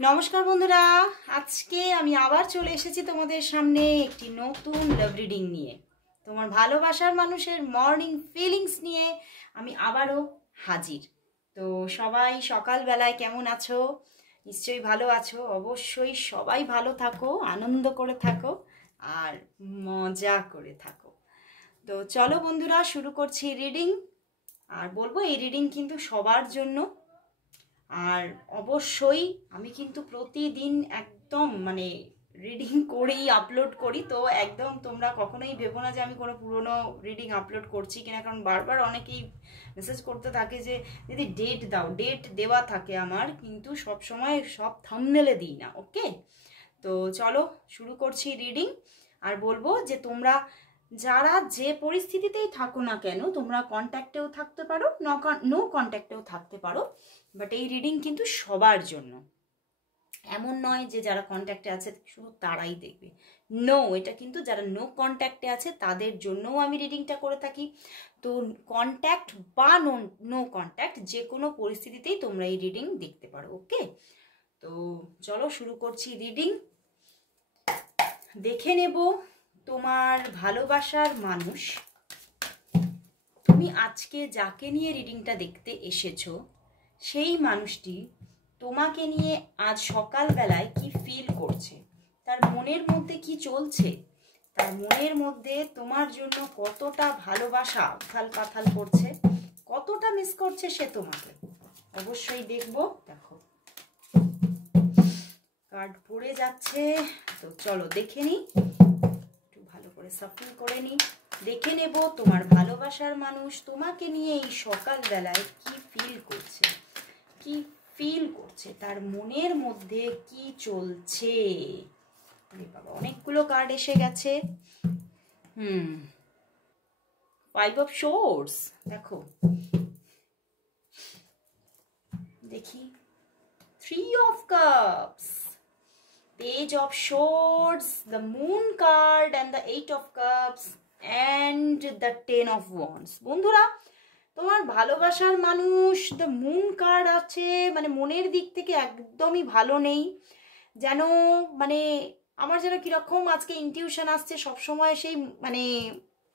নমস্কার বন্ধুরা, আজকে আমি আবার চলে এসেছি তোমাদের সামনে একটি নতুন লাভ রিডিং নিয়ে। তোমার ভালোবাসার মানুষের মর্নিং ফিলিংস নিয়ে আমি আবারও হাজির। তো সবাই সকালবেলায় কেমন আছো? নিশ্চয়ই ভালো আছো। অবশ্যই সবাই ভালো থাকো, আনন্দ করে থাকো আর মজা করে থাকো। তো চলো বন্ধুরা, শুরু করছি রিডিং। আর বলবো এই রিডিং কিন্তু সবার জন্য। আর অবশ্যই আমি কিন্তু প্রতিদিন একদম রিডিং করেই আপলোড করি। তো একদম তোমরা কখনোই ভেবো না যে আমি কোনো পুরনো রিডিং আপলোড করছি কিনা, কারণ বারবার অনেকেই মেসেজ করতে থাকে যে দিদি ডেট দাও। ডেট দেওয়া থাকে আমার, কিন্তু সব সময় সব থাম্বনেলে দিই না। ওকে, তো চলো শুরু করছি রিডিং। আর বলবো যে তোমরা যারা যে পরিস্থিতিতেই থাকো না কেন, তোমরা কন্ট্যাক্টেও থাকতে পারো, নো কন্ট্যাক্টেও থাকতে পারো, বাট এই রিডিং কিন্তু সবার জন্য। এমন নয় যে যারা কন্ট্যাক্টে আছে শুধু তারাই দেখবে। নো, এটা কিন্তু যারা নো কন্ট্যাক্টে আছে তাদের জন্যও আমি রিডিংটা করে থাকি। তো কন্ট্যাক্ট বা নো কন্ট্যাক্ট যে কোনো পরিস্থিতিতেই তোমরা এই রিডিং দেখতে পারো। ওকে, তো চলো শুরু করছি রিডিং। দেখে নেব তোমার ভালোবাসার মানুষ, তুমি আজকে যাকে নিয়ে রিডিংটা দেখতে এসেছো, সেই মানুষটি তোমাকে নিয়ে আজ সকালবেলায় কি ফিল করছে, তার মনের মধ্যে কি চলছে, তার মনের মধ্যে তোমার জন্য কতটা ভালোবাসা উথাল পাথাল করছে, কতটা মিস করছে সে তোমাকে। অবশ্যই দেখবো। দেখো কার্ড পড়ে যাচ্ছে, তো চলো দেখে নিই, একটু ভালো করে সাফল করে নিই। দেখে নেব তোমার ভালোবাসার মানুষ তোমাকে নিয়ে এই সকালবেলায় কি ফিল করছে, কি ফিল করছে, তার মনের মধ্যে কি চলছে। বাবা, অনেকগুলো কার্ড এসে গেছে। ফাইভ অফ সোর্স, দেখো দেখি, three of cups, Page of Swords, the Moon card and the Eight of Cups and the Ten of Wands. বন্ধুরা, তোমার ভালোবাসার মানুষ দ্য মুন কার্ড আছে, মনের দিক থেকে একদমই ভালো নেই। যেন আমার যেন কিরকম আজকে ইনটিউশন আসছে, সবসময় সেই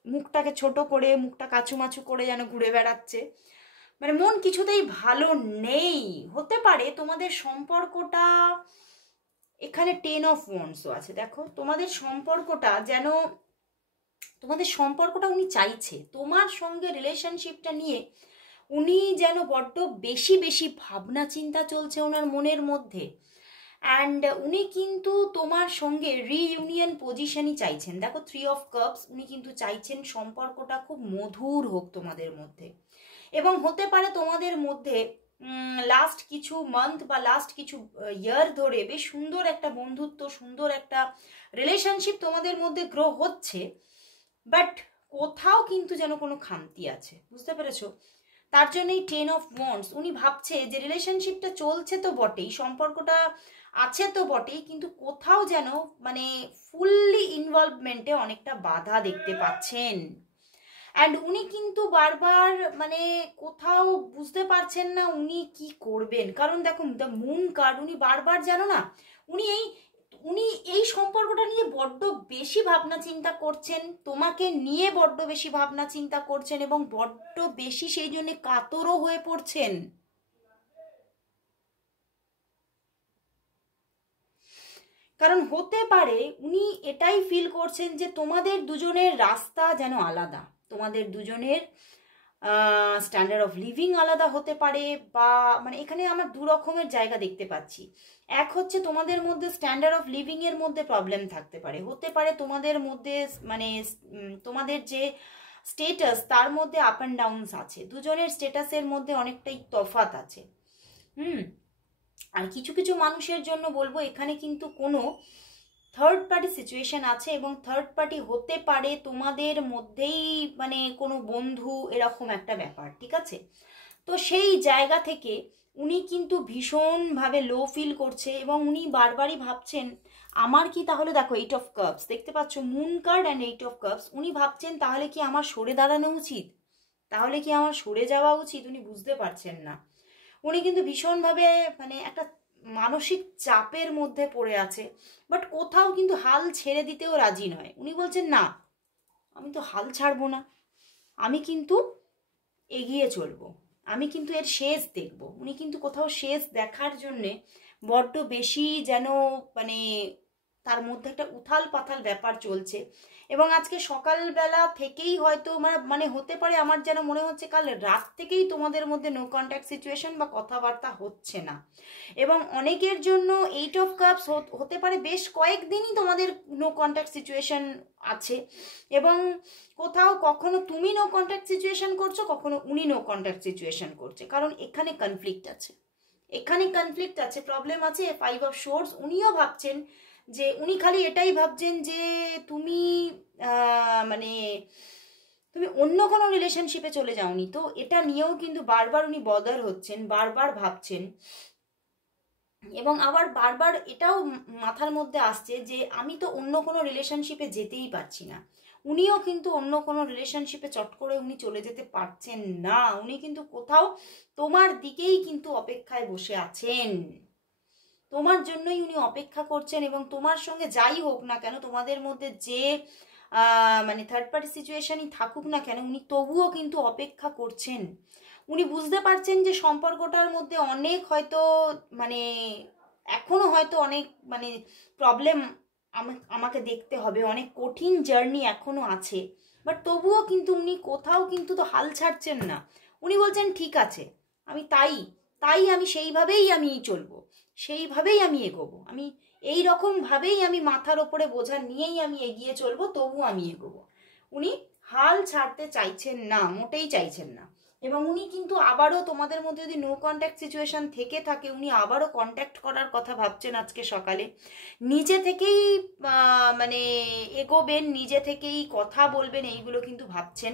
মুখটাকে ছোট করে, মুখটা কাচুমাচু করে যেন ঘুরে বেড়াচ্ছে। মন কিছুতেই ভালো নেই। হতে পারে তোমাদের সম্পর্কটা, এখানে টেন অফ ওয়ান্ডসও আছে। দেখো তোমাদের সম্পর্কটা উনি চাইছে তোমার সঙ্গে, রিলেশনশিপটা নিয়ে উনি যেন বড্ড বেশি বেশি ভাবনা চিন্তা চলছে ওনার মনের মধ্যে। অ্যান্ড উনি কিন্তু তোমার সঙ্গে রিইউনিয়ন পজিশনই চাইছেন। দেখো থ্রি অফ কাপস, উনি কিন্তু চাইছেন সম্পর্কটা খুব মধুর হোক তোমাদের মধ্যে। এবং হতে পারে তোমাদের মধ্যে লাস্ট কিছু মান্থ বা লাস্ট কিছু ইয়ার ধরে বেশ সুন্দর একটা বন্ধুত্ব, সুন্দর একটা রিলেশনশিপ তোমাদের মধ্যে গ্রো হচ্ছে, বাট কোথাও কিন্তু যেন কোনো খামতি আছে, বুঝতে পেরেছো? তার জন্যই টেন অফ ওয়ান্ডস, উনি ভাবছে যে রিলেশনশিপটা চলছে তো বটেই, সম্পর্কটা আছে তো বটেই, কিন্তু কোথাও যেন ফুললি ইনভলভমেন্টে অনেকটা বাধা দেখতে পাচ্ছেন। অ্যান্ড উনি কিন্তু বারবার কোথাও বুঝতে পারছেন না উনি কি করবেন। কারণ দেখো দ্য মুন কার্ড, উনি বারবার জানো না, উনি এই সম্পর্কটা নিয়ে বড্ড বেশি ভাবনা চিন্তা করছেন, তোমাকে নিয়ে বড্ড বেশি ভাবনা চিন্তা করছেন, এবং বড্ড বেশি সেই জন্য কাতরও হয়ে পড়ছেন। কারণ হতে পারে উনি এটাই ফিল করছেন যে তোমাদের দুজনের রাস্তা যেন আলাদা, তোমাদের দুজনের স্ট্যান্ডার্ড অফ লিভিং আলাদা হতে পারে, বা এখানে আমার দু রকমের জায়গা দেখতে পাচ্ছি। এক হচ্ছে তোমাদের মধ্যে স্ট্যান্ডার্ড অফ লিভিং এর মধ্যে প্রবলেম থাকতে পারে, হতে পারে তোমাদের মধ্যে তোমাদের যে স্টেটাস তার মধ্যে আপ অ্যান্ড ডাউনস আছে, দুজনের স্টেটাসের মধ্যে অনেকটাই তফাৎ আছে। আর কিছু কিছু মানুষের জন্য বলবো এখানে কিন্তু কোনো থার্ড পার্টি সিচুয়েশন আছে, এবং থার্ড পার্টি হতে পারে তোমাদের মধ্যেই কোনো বন্ধু, এরকম একটা ব্যাপার, ঠিক আছে? তো সেই জায়গা থেকে উনি কিন্তু ভীষণভাবে লো ফিল করছে, এবং উনি বারবারই ভাবছেন আমার কি তাহলে, দেখো এইট অফ কাপস দেখতে পাচ্ছ, moon card and eight of cups, উনি ভাবছেন তাহলে কি আমার সরে দাঁড়ানো উচিত, তাহলে কি আমার সরে যাওয়া উচিত, উনি বুঝতে পারছেন না। উনি কিন্তু ভীষণভাবে একটা মানসিক চাপের মধ্যে পড়ে আছে, বাট কোথাও কিন্তু হাল ছেড়ে দিতেও রাজি নয়। উনি বলছেন না, আমি তো হাল ছাড়বো না, আমি কিন্তু এগিয়ে চলবো, আমি কিন্তু এর শেষ দেখব। উনি কিন্তু কোথাও শেষ দেখার জন্যে বড্ড বেশি যেন মানে তার মধ্যে একটা উথাল পাথাল ব্যাপার চলছে। এবং আজকে সকালবেলা থেকেই হয়তো মানে হতে পারে, আমার যেন মনে হচ্ছে কাল রাত থেকেই তোমাদের মধ্যে নো কন্ট্যাক্ট সিচুয়েশন বা কথাবার্তা হচ্ছে না। এবং অনেকের জন্য 8 of Cups হতে পারে বেশ কয়েকদিনই তোমাদের নো কন্ট্যাক্ট সিচুয়েশন আছে। এবং কোথাও কখনো তুমি নো কন্ট্যাক্ট সিচুয়েশন করছো, কখনো উনি নো কন্ট্যাক্ট সিচুয়েশন করছে, কারণ এখানে কনফ্লিক্ট আছে, এখানে কনফ্লিক্ট আছে, প্রবলেম আছে। 5 of Swords, উনিও ভাবছেন যে উনি খালি এটাই ভাবছেন যে তুমি মানে তুমি অন্য কোনো রিলেশনশিপে চলে যাওনি তো, এটা নিয়েও কিন্তু বারবার উনি বদার হচ্ছেন, বারবার ভাবছেন। এবং আবার বারবার এটাও মাথার মধ্যে আসছে যে আমি তো অন্য কোনো রিলেশনশিপে যেতেই পারছি না। উনিও কিন্তু অন্য কোনো রিলেশনশিপে চট করে উনি চলে যেতে পারছেন না, উনি কিন্তু কোথাও তোমার দিকেই কিন্তু অপেক্ষায় বসে আছেন, তোমার জন্যই উনি অপেক্ষা করছেন। এবং তোমার সঙ্গে যাই হোক না কেন, তোমাদের মধ্যে যে মানে থার্ড পার্টি সিচুয়েশনই থাকুক না কেন, উনি তবুও কিন্তু অপেক্ষা করছেন। উনি বুঝতে পারছেন যে সম্পর্কটার মধ্যে অনেক হয়তো মানে এখনো হয়তো অনেক মানে প্রবলেম আমাকে দেখতে হবে, অনেক কঠিন জার্নি এখনো আছে, বাট তবুও কিন্তু উনি কোথাও কিন্তু তো হাল ছাড়ছেন না। উনি বলছেন ঠিক আছে, আমি তাই তাই আমি সেইভাবেই আমি চলবো, সেইভাবেই আমি এগোবো, আমি এই রকম ভাবেই আমি মাথার ওপরে বোঝা নিয়েই আমি এগিয়ে চলবো, তবু আমি এগোবো। উনি হাল ছাড়তে চাইছেন না, মোটেই চাইছেন না। এবং উনি কিন্তু আবারও তোমাদের মধ্যে যদি নো কন্ট্যাক্ট সিচুয়েশন থেকে থাকে, উনি আবারও কন্ট্যাক্ট করার কথা ভাবছেন আজকে সকালে, নিজে থেকেই মানে এগোবেন, নিজে থেকেই কথা বলবেন, এইগুলো কিন্তু ভাবছেন।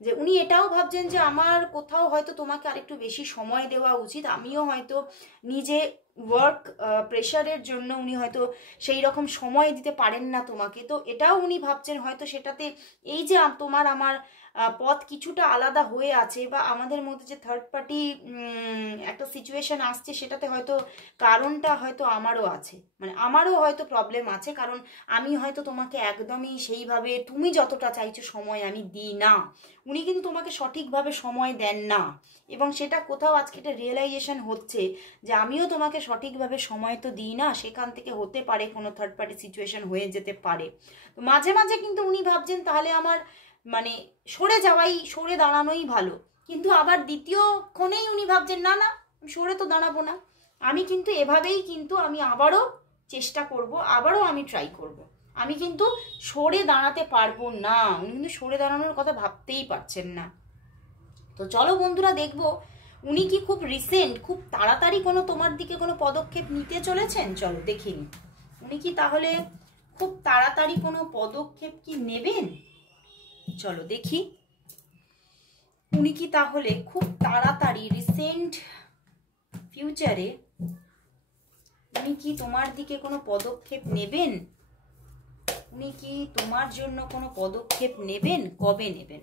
যে উনি এটাও ভাবছেন যে আমার কোথাও হয়তো তোমাকে আরেকটু বেশি সময় দেওয়া উচিত, আমিও হয়তো নিজে ওয়ার্ক প্রেশারের জন্য উনি হয়তো সেই রকম সময় দিতে পারেন না তোমাকে, তো এটাও উনি ভাবছেন হয়তো সেটাতে এই যে তোমার আমার পথ কিছুটা আলাদা হয়ে আছে, বা আমাদের মধ্যে যে থার্ড পার্টি একটা সিচুয়েশন আসছে, সেটাতে হয়তো কারণটা হয়তো আমারও আছে, মানে আমারও হয়তো প্রবলেম আছে, কারণ আমি হয়তো তোমাকে একদমই সেইভাবে তুমি যতটা চাইছো সময় আমি দিই না, উনি কিন্তু তোমাকে সঠিকভাবে সময় দেন না। এবং সেটা কোথাও আজকে একটা রিয়েলাইজেশন হচ্ছে যে আমিও তোমাকে সঠিকভাবে সময় তো দিই না, সেখান থেকে হতে পারে কোনো থার্ড পার্টি সিচুয়েশন হয়ে যেতে পারে। তো মাঝে মাঝে কিন্তু উনি ভাবছেন তাহলে আমার মানে সরে দাঁড়ানোই ভালো, কিন্তু আবার দ্বিতীয় ক্ষণেই উনি ভাবছেন না না, সরে তো দাঁড়াবো না, আমি কিন্তু এভাবেই কিন্তু আমি আবারও চেষ্টা করব, আবারও আমি ট্রাই করব, আমি কিন্তু সরে দাঁড়াতে পারবো না। উনি কিন্তু সরে দাঁড়ানোর কথা ভাবতেই পারছেন না। তো চলো বন্ধুরা, দেখবো উনি কি খুব রিসেন্ট খুব তাড়াতাড়ি কোনো তোমার দিকে কোনো পদক্ষেপ নিতে চলেছেন। চলো দেখে নি উনি কি তাহলে খুব তাড়াতাড়ি কোনো পদক্ষেপ কি নেবেন। চলো দেখি উনি কি তাহলে খুব তাড়াতাড়ি রিসেন্ট ফিউচারে উনি কি তোমার দিকে কোনো পদক্ষেপ নেবেন, উনি কি তোমার জন্য কোনো পদক্ষেপ নেবেন, কবে নেবেন,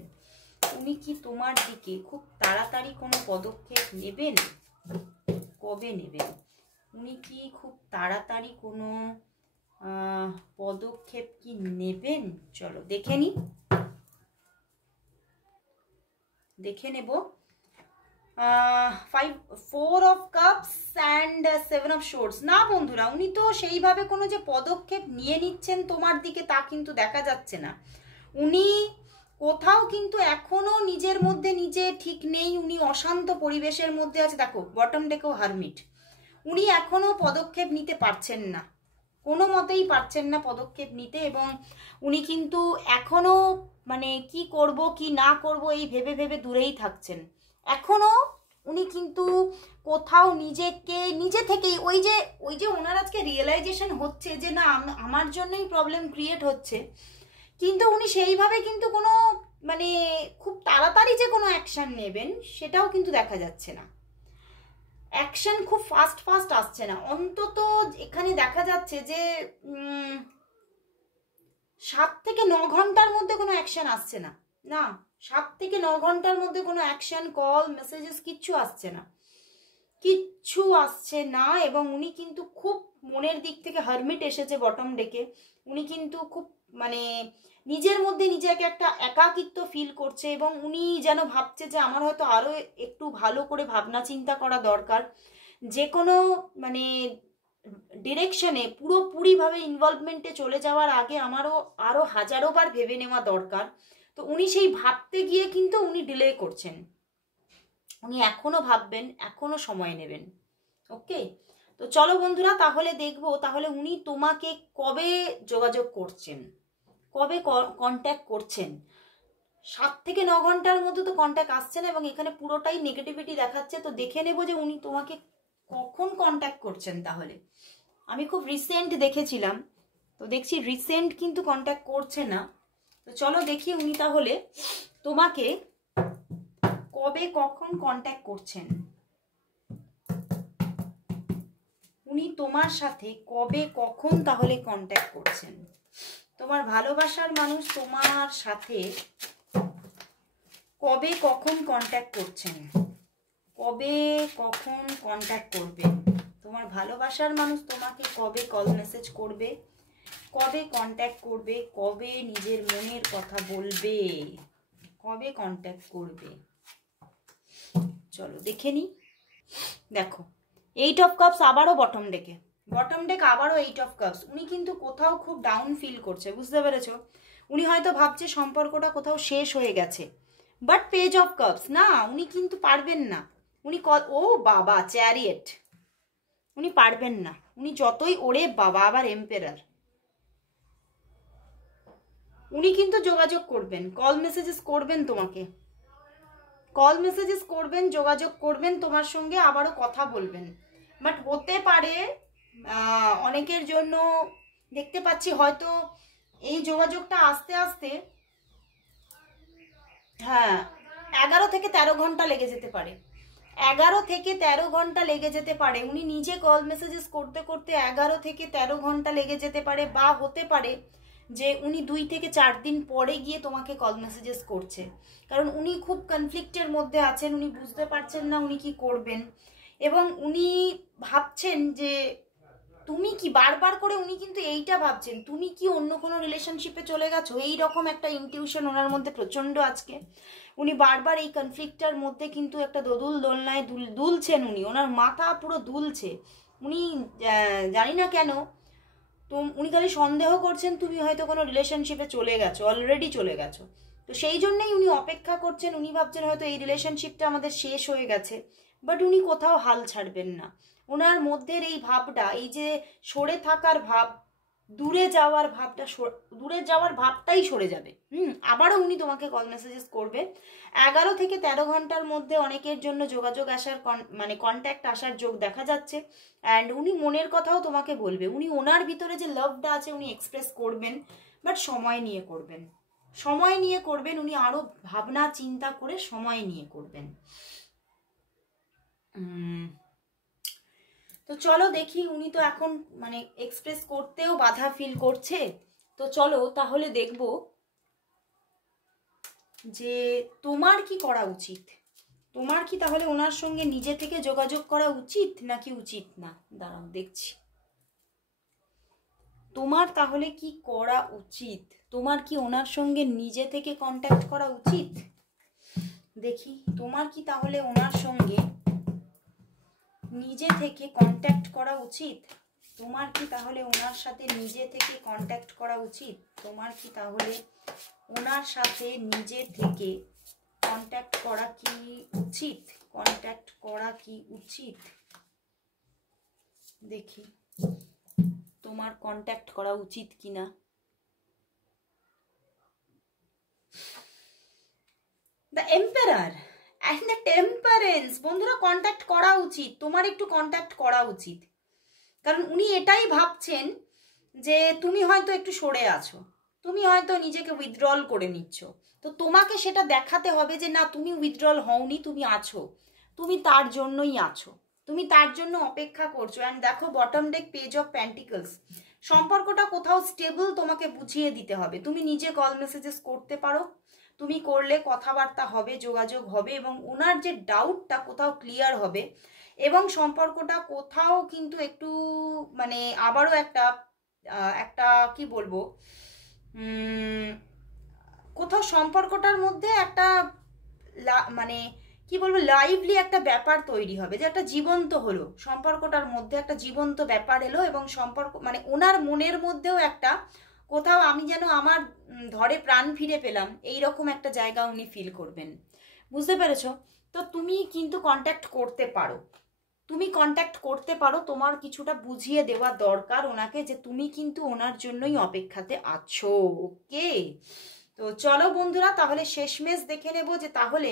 উনি কি তোমার দিকে খুব তাড়াতাড়ি কোনো পদক্ষেপ নেবেন, কবে নেবেন, উনি কি খুব তাড়াতাড়ি কোনো পদক্ষেপ কি নেবেন। চলো দেখে নি, দেখে নেব। 4 of Cups and 7 of Swords। না বন্ধুরা, উনি তো সেইভাবে কোনো যে পদক্ষেপ নিয়ে নিচ্ছেন তোমার দিকে তা কিন্তু দেখা যাচ্ছে না। উনি কোথাও কিন্তু এখনো নিজের মধ্যে নিজে ঠিক নেই, উনি অশান্ত পরিবেশের মধ্যে আছে। দেখো বটম ডেকেও হারমিট, উনি এখনো পদক্ষেপ নিতে পারছেন না, কোনো মতেই পারছেন না পদক্ষেপ নিতে। এবং উনি কিন্তু এখনো মানে কি করব কি না করব এই ভেবে ভেবে দূরেই থাকছেন। এখনো উনি কিন্তু কোথাও নিজে থেকেই ওই যে ওনার আজকে রিয়েলাইজেশন হচ্ছে যে না আমার জন্যই প্রবলেম ক্রিয়েট হচ্ছে, কিন্তু উনি সেইভাবে কিন্তু কোনো মানে খুব তাড়াতাড়ি যে কোনো অ্যাকশন নেবেন সেটাও কিন্তু দেখা যাচ্ছে না। অ্যাকশন খুব ফাস্ট ফাস্ট আসছে না, অন্তত এখানে দেখা যাচ্ছে যে 7 থেকে 9 ঘন্টার মধ্যে কোনো অ্যাকশন আসছে না। না, 7 থেকে 9 ঘন্টার মধ্যে কোনো অ্যাকশন, কল, মেসেজেস কিচ্ছু আসছে না। কিচ্ছু আসছে না। এবং উনি কিন্তু খুব মনের দিক থেকে হারমিট এসেছে বটম ডেকে। উনি কিন্তু খুব মানে নিজের মধ্যে নিজেকে একটা একাকিত্ব ফিল করছে, এবং উনি যেন ভাবছে যে আমার হয়তো আরও একটু ভালো করে ভাবনা চিন্তা করা দরকার, যে কোনো মানে ডিরেকশনে পুরোপুরিভাবে ইনভলভমেন্টে চলে যাওয়ার আগে আমারও আরও হাজারো বার ভেবে নেওয়া দরকার। তো উনি সেই ভাবতে গিয়ে কিন্তু উনি ডিলে করছেন। উনি এখনো ভাববেন, এখনো সময় নেবেন। ওকে, তো চলো বন্ধুরা, তাহলে দেখবো তাহলে উনি তোমাকে কবে যোগাযোগ করছেন, কবে কন্ট্যাক্ট করছেন। 7 থেকে 9 ঘন্টার মধ্যে তো কন্ট্যাক্ট আসছে না, এবং এখানে পুরোটাই নেগেটিভিটি দেখাচ্ছে। তো দেখে নেবো যে উনি তোমাকে কখন কন্ট্যাক্ট করছেন। তাহলে আমি খুব রিসেন্ট দেখেছিলাম, তো দেখছি রিসেন্ট কিন্তু কন্ট্যাক্ট করছে না। তো চলো দেখি উনি তাহলে তোমাকে কবে কখন কন্ট্যাক্ট করছেন। উনি তোমার সাথে কবে কখন তাহলে কন্ট্যাক্ট করছেন। তোমার ভালোবাসার মানুষ তোমার সাথে কবে কখন কন্ট্যাক্ট করছেন, কবে কখন কন্ট্যাক্ট করবেন। তোমার ভালোবাসার মানুষ তোমাকে কবে কল মেসেজ করবে, কবে কন্ট্যাক্ট করবে, কবে নিজের মনের কথা বলবে, কবে কন্ট্যাক্ট করবে। চলো দেখে নি। দেখো 8 অফ কাপস আবারও বটম ডেকে, বটম ডেক আবারও 8 অফ কাপস। উনি কিন্তু কোথাও খুব ডাউন ফিল করছে, বুঝতে পেরেছো। উনি হয়তো ভাবছে সম্পর্কটা কোথাও শেষ হয়ে গেছে, বাট পেজ অফ কাপস না, উনি কিন্তু পারবেন না। উনি ও বাবা চ্যারিয়েট, উনি পারবেন না। উনি যতই ওরে বাবা আবার এম্পেরার, উনি কিন্তু যোগাযোগ করবেন, কল মেসেজেস করবেন তোমাকে, কল মেসেজেস করবেন, যোগাযোগ করবেন তোমার সঙ্গে, আবারও কথা বলবেন। বাট হতে পারে অনেকের জন্য দেখতে পাচ্ছি হয়তো এই যোগাযোগটা আস্তে আস্তে 11 থেকে 13 ঘন্টা লেগে যেতে পারে, 11 থেকে 13 ঘন্টা লেগে যেতে পারে। উনি নিজে কল মেসেজেস করতে করতে 11 থেকে 13 ঘন্টা লেগে যেতে পারে, বা হতে পারে যে উনি 2 থেকে 4 দিন পরে গিয়ে তোমাকে কল মেসেজেস করছে। কারণ উনি খুব কনফ্লিক্টের মধ্যে আছেন, উনি বুঝতে পারছেন না উনি কি করবেন, এবং উনি ভাবছেন যে তুমি কি, বারবার করে উনি কিন্তু এইটা ভাবছেন তুমি কি অন্য কোনো রিলেশনশিপে চলে গেছো। এইরকম একটা ইনটিউশন ওনার মধ্যে প্রচন্ড আজকে। উনি বারবার এই কনফ্লিক্টটার মধ্যে কিন্তু একটা দোদুল দোলনায় দুলছেন, উনি ওনার মাথা পুরো দুলছে। উনি জানি না কেন, তো উনি খালি সন্দেহ করছেন তুমি হয়তো কোনো রিলেশনশিপে চলে গেছো, অলরেডি চলে গেছো। তো সেই জন্যই উনি অপেক্ষা করছেন, উনি ভাবছেন হয়তো এই রিলেশনশিপটা আমাদের শেষ হয়ে গেছে। বাট উনি কোথাও হাল ছাড়বেন না। ওনার মধ্যের এই ভাবটা, এই যে সরে থাকার ভাব, দূরে যাওয়ার ভাবটা, দূরে যাওয়ার ভাবটাই সরে যাবে। আবারও উনি তোমাকে কল মেসেজেস করবে 11 থেকে 13 ঘন্টার মধ্যে। অনেকের জন্য যোগাযোগ আসার মানে কন্ট্যাক্ট আসার যোগ দেখা যাচ্ছে। অ্যান্ড উনি মনের কথাও তোমাকে বলবে, উনি ওনার ভিতরে যে লাভটা আছে উনি এক্সপ্রেস করবেন, বাট সময় নিয়ে করবেন, সময় নিয়ে করবেন। উনি আরো ভাবনা চিন্তা করে সময় নিয়ে করবেন। তো চলো দেখি, উনি তো এখন মানে এক্সপ্রেস করতেও বাধা ফিল করছে। তো চলো তাহলে দেখব যে তোমার কি করা উচিত। তোমার কি তাহলে ওনার সঙ্গে নিজে থেকে যোগাযোগ করা উচিত নাকি উচিত না। দাঁড়াও দেখছি তোমার তাহলে কি করা উচিত। তোমার কি ওনার সঙ্গে নিজে থেকে কন্ট্যাক্ট করা উচিত। দেখি তোমার কি তাহলে ওনার সঙ্গে নিজে থেকে কন্ট্যাক্ট করা উচিত। তোমার কি তাহলে ওনার সাথে নিজে থেকে কন্ট্যাক্ট করা উচিত। তোমার কি তাহলে ওনার সাথে নিজে থেকে কন্ট্যাক্ট করা কি উচিত। কন্ট্যাক্ট করা কি উচিত। দেখি তোমার কন্ট্যাক্ট করা উচিত কিনা। The emperor and the temperance. বন্ধুরা কন্ট্যাক্ট করা উচিত, তোমার একটু কন্ট্যাক্ট করা উচিত। কারণ উনি এটাই ভাবছেন যে তুমি হয়তো একটু সরে আছো, তুমি হয়তো নিজেকে উইথড্রল করে নিচ্ছ। তো তোমাকে সেটা দেখাতে হবে যে না, তুমি উইথড্রল হওনি, তুমি আছো, তুমি তার জন্যই আছো, তুমি তার জন্য অপেক্ষা করছো। অ্যান্ড দেখো bottom day page of pentacles, সম্পর্কটা কোথাও স্টেবল তোমাকে বুঝিয়ে দিতে হবে। তুমি নিজে কল মেসেজেস করতে পারো, তুমি করলে কথাবার্তা হবে, যোগাযোগ হবে, এবং ওনার যে ডাউটটা কোথাও ক্লিয়ার হবে। এবং সম্পর্কটা কোথাও কিন্তু একটু মানে আবারও একটা কি বলবো, কোথাও সম্পর্কটার মধ্যে একটা মানে কি বলবো, লাইভলি একটা ব্যাপার তৈরি হবে, যে একটা জীবন্ত হলো সম্পর্কটার মধ্যে, একটা জীবন্ত ব্যাপার এলো, এবং সম্পর্ক মানে ওনার মনের মধ্যেও একটা কোথাও আমি যেন আমার ধরে প্রাণ ফিরে পেলাম, এই রকম একটা জায়গা উনি ফিল করবেন। বুঝতে পেরেছো? তো তুমি কিন্তু কন্ট্যাক্ট করতে পারো, তোমার কিছুটা বুঝিয়ে দেওয়া দরকার ওনাকে, যে তুমি কিন্তু ওনার জন্যই অপেক্ষাতে আছো। ওকে, তো চলো বন্ধুরা, তাহলে শেষমেশ দেখে নেব যে তাহলে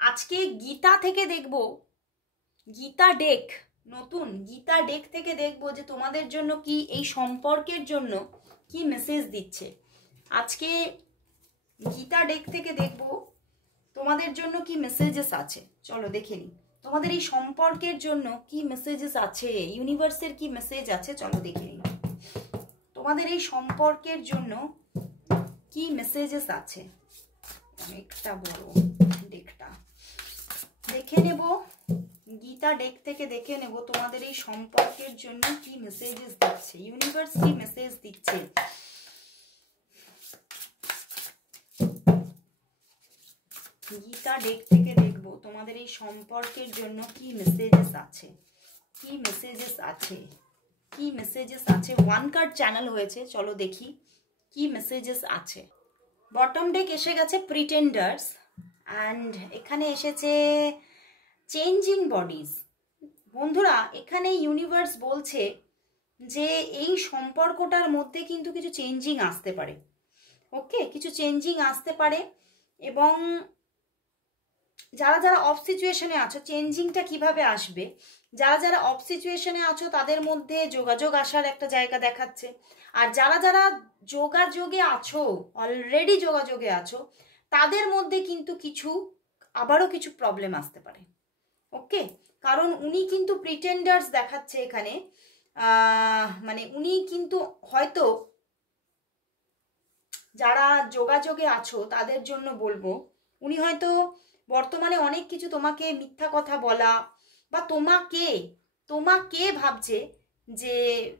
আজকে গীতা থেকে দেখব, গীতা ডেক, নতুন গীতা ডেক থেকে দেখবো যে তোমাদের জন্য কি, এই সম্পর্কের জন্য কি মেসেজ দিচ্ছে। আজকে গীতা ডেক থেকে দেখবো তোমাদের জন্য কি মেসেজেস আছে। চলো দেখে নিই তোমাদের এই সম্পর্কের জন্য কি মেসেজেস আছে, ইউনিভার্সের কি মেসেজ আছে। চলো দেখে নিই তোমাদের এই সম্পর্কের জন্য কি মেসেজেস আছে। অনেকটা বড় ডেকটা, দেখে নেব গীতা ডেক থেকে, দেখে নেব তোমাদের এই সম্পর্কের জন্য কি মেসেজেস দিচ্ছে, ইউনিভার্স কি মেসেজ দিচ্ছে। গীতা ডেক থেকে দেখবো তোমাদের এই সম্পর্কের জন্য কি মেসেজেস আছে, কি মেসেজেস আছে, কি মেসেজেস আছে। ওয়ান কার্ড চ্যানেল হয়েছে, চলো দেখি কি মেসেজেস আছে। বটম ডেক এসে গেছে প্রিটেন্ডার্স, অ্যান্ড এখানে এসেছে চেঞ্জিং বডিজ। বন্ধুরা, এখানে ইউনিভার্স বলছে যে এই সম্পর্কটার মধ্যে কিন্তু কিছু চেঞ্জিং আসতে পারে। ওকে, কিছু চেঞ্জিং আসতে পারে, এবং যারা যারা অফ সিচুয়েশনে আছো, চেঞ্জিংটা কিভাবে আসবে, যারা যারা অফ সিচুয়েশনে আছো তাদের মধ্যে যোগাযোগ আসার একটা জায়গা দেখাচ্ছে, আর যারা যারা যোগাযোগে আছো, অলরেডি যোগাযোগে আছো, তাদের মধ্যে কিন্তু আবারও কিছু প্রবলেম আসতে পারে। ওকে, কারণ উনি কিন্তু প্রিটেন্ডার্স দেখাচ্ছে এখানে, মানে উনি কিন্তু হয়তো, যারা যোগাযোগে আছো তাদের জন্য বলবো, উনি হয়তো বর্তমানে অনেক কিছু তোমাকে মিথ্যা কথা বলা, বা তোমাকে ভাবছে যে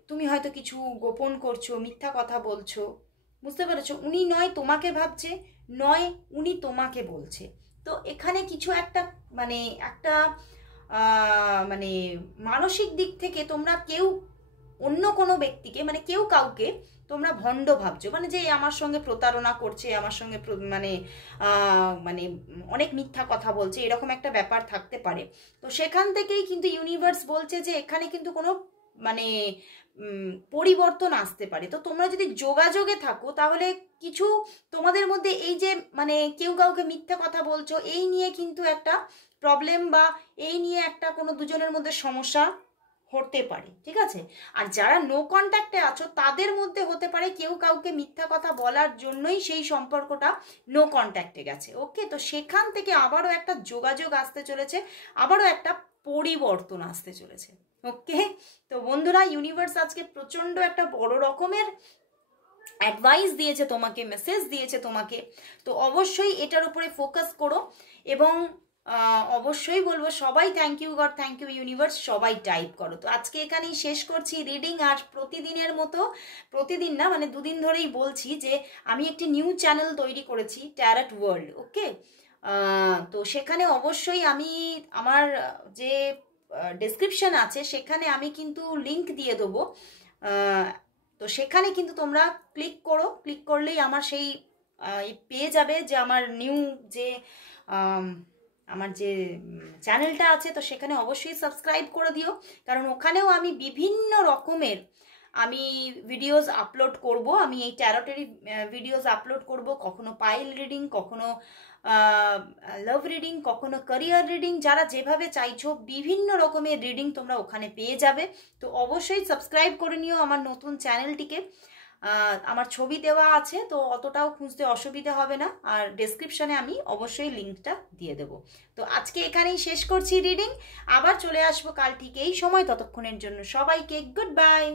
তুমি হয়তো কিছু গোপন করছো, মিথ্যা কথা বলছো। বুঝতে পেরেছো? উনি নয় তোমাকে ভাবছে, নয় উনি তোমাকে বলছে। তো এখানে কিছু একটা মানে মানে মানসিক দিক থেকে তোমরা কেউ অন্য কোনো ব্যক্তিকে, মানে কেউ কাউকে তোমরা ভণ্ড ভাবছো, মানে যে আমার সঙ্গে প্রতারণা করছে, আমার সঙ্গে মানে মানে অনেক মিথ্যা কথা বলছে, এরকম একটা ব্যাপার থাকতে পারে। তো সেখান থেকেই কিন্তু ইউনিভার্স বলছে যে এখানে কিন্তু কোনো মানে পরিবর্তন আসতে পারে। তো তোমরা যদি যোগাযোগে থাকো তাহলে কিছু তোমাদের মধ্যে এই যে মানে কেউ কাউকে মিথ্যা কথা বলছো, এই নিয়ে কিন্তু একটা প্রবলেম, বা এই নিয়ে একটা কোনো দুজনের মধ্যে সমস্যা হতে পারে। ঠিক আছে? আর যারা নো কন্ট্যাক্টে আছো তাদের মধ্যে হতে পারে কেউ কাউকে মিথ্যা কথা বলার জন্যই সেই সম্পর্কটা নো কন্ট্যাক্টে গেছে। ওকে, তো সেখান থেকে আবারও একটা যোগাযোগ আসতে চলেছে, আবারও একটা পরিবর্তন আসতে চলেছে। ওকে, তো বন্ধুরা, ইউনিভার্স আজকে প্রচন্ড একটা বড় রকমের অ্যাডভাইস দিয়েছে তোমাকে, মেসেজ দিয়েছে তোমাকে। তো অবশ্যই এটার উপরে ফোকাস করো, এবং অবশ্যই বলবো সবাই thank you God, thank you universe, সবাই টাইপ করো। তো আজকে এখানেই শেষ করছি রিডিং। আর প্রতিদিনের মতো, প্রতিদিন না মানে দুদিন ধরেই বলছি যে আমি একটি নিউ চ্যানেল তৈরি করেছি, ট্যারট ওয়ার্ল্ড। ওকে, তো সেখানে অবশ্যই আমি আমার যে ডেসক্রিপশন আছে সেখানে আমি কিন্তু লিংক দিয়ে দেবো। তো সেখানে কিন্তু তোমরা ক্লিক করো, ক্লিক করলেই আমার সেই পেয়ে যাবে যে আমার নিউ যে আমার যে চ্যানেলটা আছে। তো সেখানে অবশ্যই সাবস্ক্রাইব করে দিও, কারণ ওখানেও আমি বিভিন্ন রকমের ভিডিওস আপলোড করব। আমি এই ট্যারটেরই ভিডিওস আপলোড করব, কখনো পাইল রিডিং, কখনো লাভ রিডিং, কখনো ক্যারিয়ার রিডিং, যারা যেভাবে চাইছো বিভিন্ন রকমের রিডিং তোমরা ওখানে পেয়ে যাবে। তো অবশ্যই সাবস্ক্রাইব করে নিও আমার নতুন চ্যানেলটিকে। আমার ছবি দেওয়া আছে, তো অতটাও খুঁজতে অসুবিধা হবে না, আর ডেসক্রিপশনে আমি অবশ্যই লিঙ্কটা দিয়ে দেবো। তো আজকে এখানেই শেষ করছি রিডিং, আবার চলে আসবো কাল ঠিক এই সময়। ততক্ষণের জন্য সবাইকে গুড বাই।